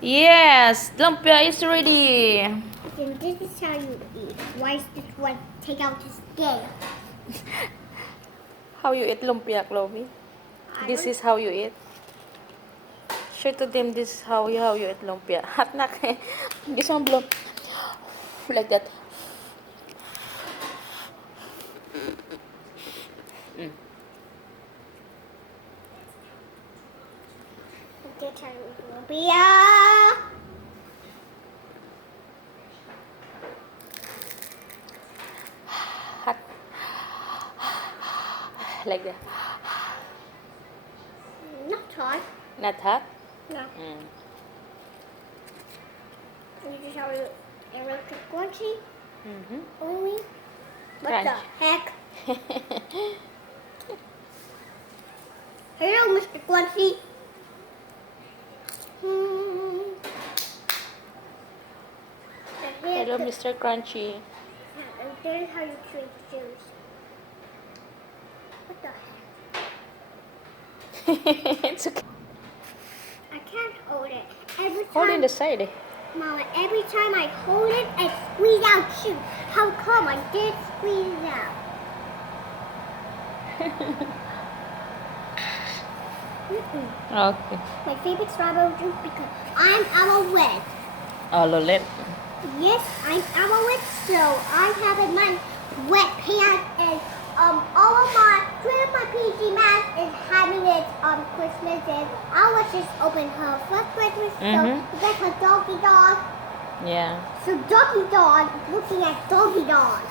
Yes, lumpia is ready. Then this is how you eat. Why is this one take out the skin? How you eat lumpia, Chloe? This is how you eat. Share to them this how you eat lumpia. Hot na kay. Gusto mo blow like that. Mm. This is how you eat lumpia. Hot. Like that. Not hot. Not hot? No. Mm. This is how you eat a crunchy. Mm-hmm. Only. What Crunch. the heck? Hello, Mr. Crunchy. Hello, Mr. Crunchy. And this is how you treat juice. What the heck? It's okay. I can't hold it. Every Hold time, in the side. Mama, every time I hold it, I squeeze out juice. How come I did squeeze out? Okay. My favorite strawberry juice because I'm Alouette. Oh, Lolet. Yes, I'm Alouette, so I have in my wet pants and all of my PG Masks is having its Christmas and Alouette just opened her first Christmas, so Mm-hmm. we got her doggy dog. Yeah. So doggy dog is looking at doggy dog.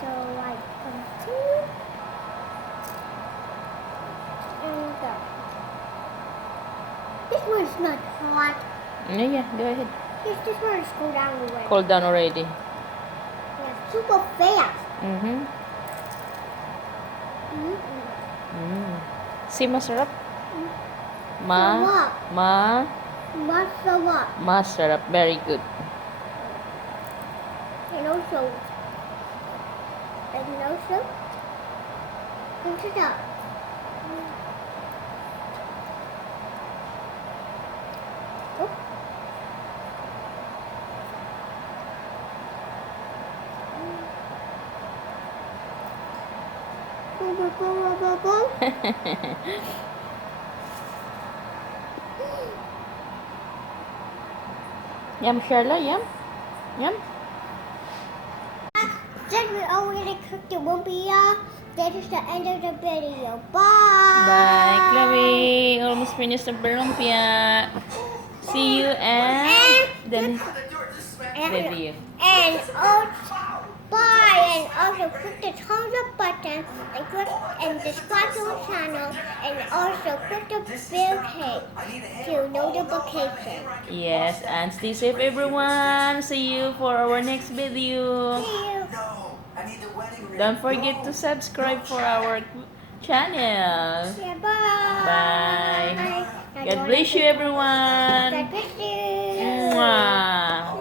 So I continue and go. This one's not hot. Yeah, go ahead. This one is cool down already. Cool down already. Yeah, super fast. Mm-hmm. Mm. Si masarap. Masarap. Masarap. Very good. And also, consider. Oh. Yum, Charlotte. Yum. Yum. Since we already cooked the lumpia, that is the end of the video. Bye. Bye, Chloe. Almost finished the lumpia. See you and then video. And also, bye, and also click the thumbs up button and click and subscribe to our channel and also click the bell key to notification. Yes, and stay safe, everyone. See you for our next video. See you. Don't forget to subscribe for our channel. Yeah, bye. Bye. God bless you, everyone. God bless you. Mwah.